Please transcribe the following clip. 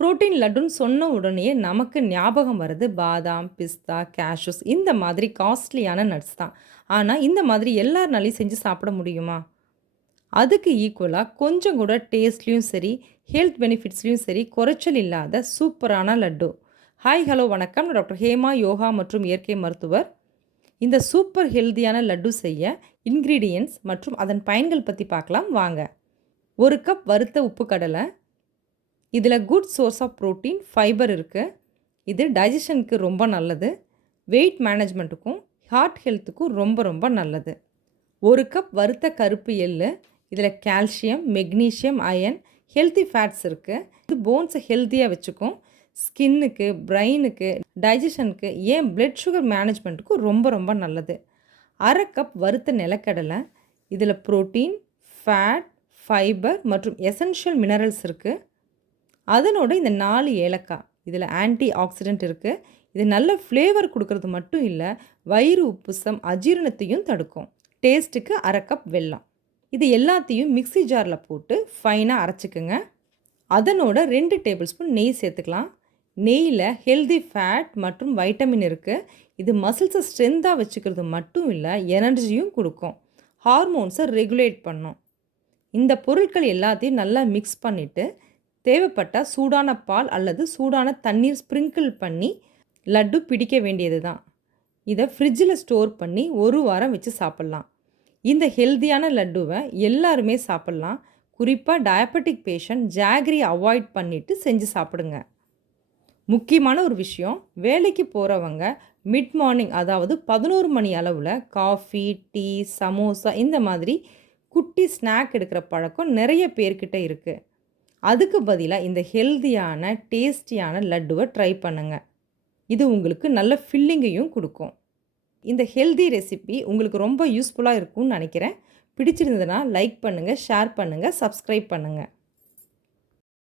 Protein லட்டுன்னு சொன்ன உடனேயே நமக்கு ஞாபகம் வர்றது பாதாம், பிஸ்தா, கேஷ்யூஸ் இந்த மாதிரி காஸ்ட்லியான நட்ஸ் தான். ஆனா, இந்த மாதிரி எல்லார்னாலயும் செஞ்சு சாப்பிட முடியுமா? அதுக்கு ஈக்குவலா கொஞ்சம் கூட டேஸ்ட்லயும் சரி, ஹெல்த் பெனிஃபிட்ஸ்லயும் சரி குறைச்சல் இல்லாத சூப்பரான லட்டு. ஹாய், ஹலோ, வணக்கம். நான் டாக்டர் ஹேமா, யோகா மற்றும் இயற்கை மருத்துவர். இந்த சூப்பர் ஹெல்தியான லட்டு செய்ய இன்கிரீடியன்ட்ஸ் மற்றும் அதன் பயன்கள் பத்தி பார்க்கலாம் வாங்க. 1 கப் வறுத்த உப்பு கடலை. இதில் good source of protein, fibre இருக்குது. இது டைஜஷனுக்கு ரொம்ப நல்லது. வெயிட் மேனேஜ்மெண்ட்டுக்கும் ஹார்ட் ஹெல்த்துக்கும் ரொம்ப ரொம்ப நல்லது. 1 கப் வறுத்த கருப்பு எள்ளு. இதில் calcium, magnesium, iron, healthy fats இருக்குது. இது போன்ஸை ஹெல்த்தியாக வச்சுக்கும். ஸ்கின்னுக்கு, பிரெயினுக்கு, டைஜஷனுக்கு, ஏன் பிளட் சுகர் மேனேஜ்மெண்ட்டுக்கும் ரொம்ப ரொம்ப நல்லது. 1/2 கப் வறுத்த நிலக்கடலை. இதில் புரோட்டீன், ஃபேட், ஃபைபர் மற்றும் எசென்ஷியல் மினரல்ஸ் இருக்குது. அதனோட இந்த 4 ஏலக்காய். இதில் ஆன்டி ஆக்சிடென்ட் இருக்குது. இது நல்ல ஃப்ளேவர் கொடுக்கறது மட்டும் இல்லை, வயிறு உப்புசம், அஜீரணத்தையும் தடுக்கும். டேஸ்ட்டுக்கு 1/2 கப் வெல்லம். இது எல்லாத்தையும் மிக்ஸி ஜாரில் போட்டு ஃபைனாக அரைச்சிக்குங்க. அதனோட 2 டேபிள் ஸ்பூன் நெய் சேர்த்துக்கலாம். நெய்யில் ஹெல்தி ஃபேட் மற்றும் வைட்டமின் இருக்குது. இது மசில்ஸை ஸ்ட்ரென்த்தாக வச்சுக்கிறது மட்டும் இல்லை, எனர்ஜியும் கொடுக்கும். ஹார்மோன்ஸை ரெகுலேட் பண்ணும். இந்த பொருட்கள் எல்லாத்தையும் நல்லா மிக்ஸ் பண்ணிவிட்டு தேவைப்பட்டால் சூடான பால் அல்லது சூடான தண்ணீர் ஸ்ப்ரிங்கிள் பண்ணி லட்டு பிடிக்க வேண்டியது தான். இதை ஃப்ரிட்ஜில் ஸ்டோர் பண்ணி 1 வாரம் வச்சு சாப்பிட்லாம். இந்த ஹெல்தியான லட்டுவை எல்லாருமே சாப்பிட்லாம். குறிப்பாக டயபெட்டிக் பேஷண்ட் ஜாகரி அவாய்ட் பண்ணிவிட்டு செஞ்சு சாப்பிடுங்க. முக்கியமான ஒரு விஷயம், வேலைக்கு போகிறவங்க மிட் மார்னிங் அதாவது 11 மணி அளவில் காஃபி, டீ, சமோசா இந்த மாதிரி குட்டி ஸ்நாக் எடுக்கிற பழக்கம் நிறைய பேர்கிட்ட இருக்குது. அதுக்கு பதிலாக இந்த ஹெல்தியான டேஸ்டியான லட்டுவை ட்ரை பண்ணுங்கள். இது உங்களுக்கு நல்ல ஃபில்லிங்கையும் கொடுக்கும். இந்த ஹெல்தி ரெசிபி உங்களுக்கு ரொம்ப யூஸ்ஃபுல்லாக இருக்கும்னு நினைக்கிறேன். பிடிச்சிருந்ததுன்னா லைக் பண்ணுங்கள், ஷேர் பண்ணுங்கள், சப்ஸ்கிரைப் பண்ணுங்கள்.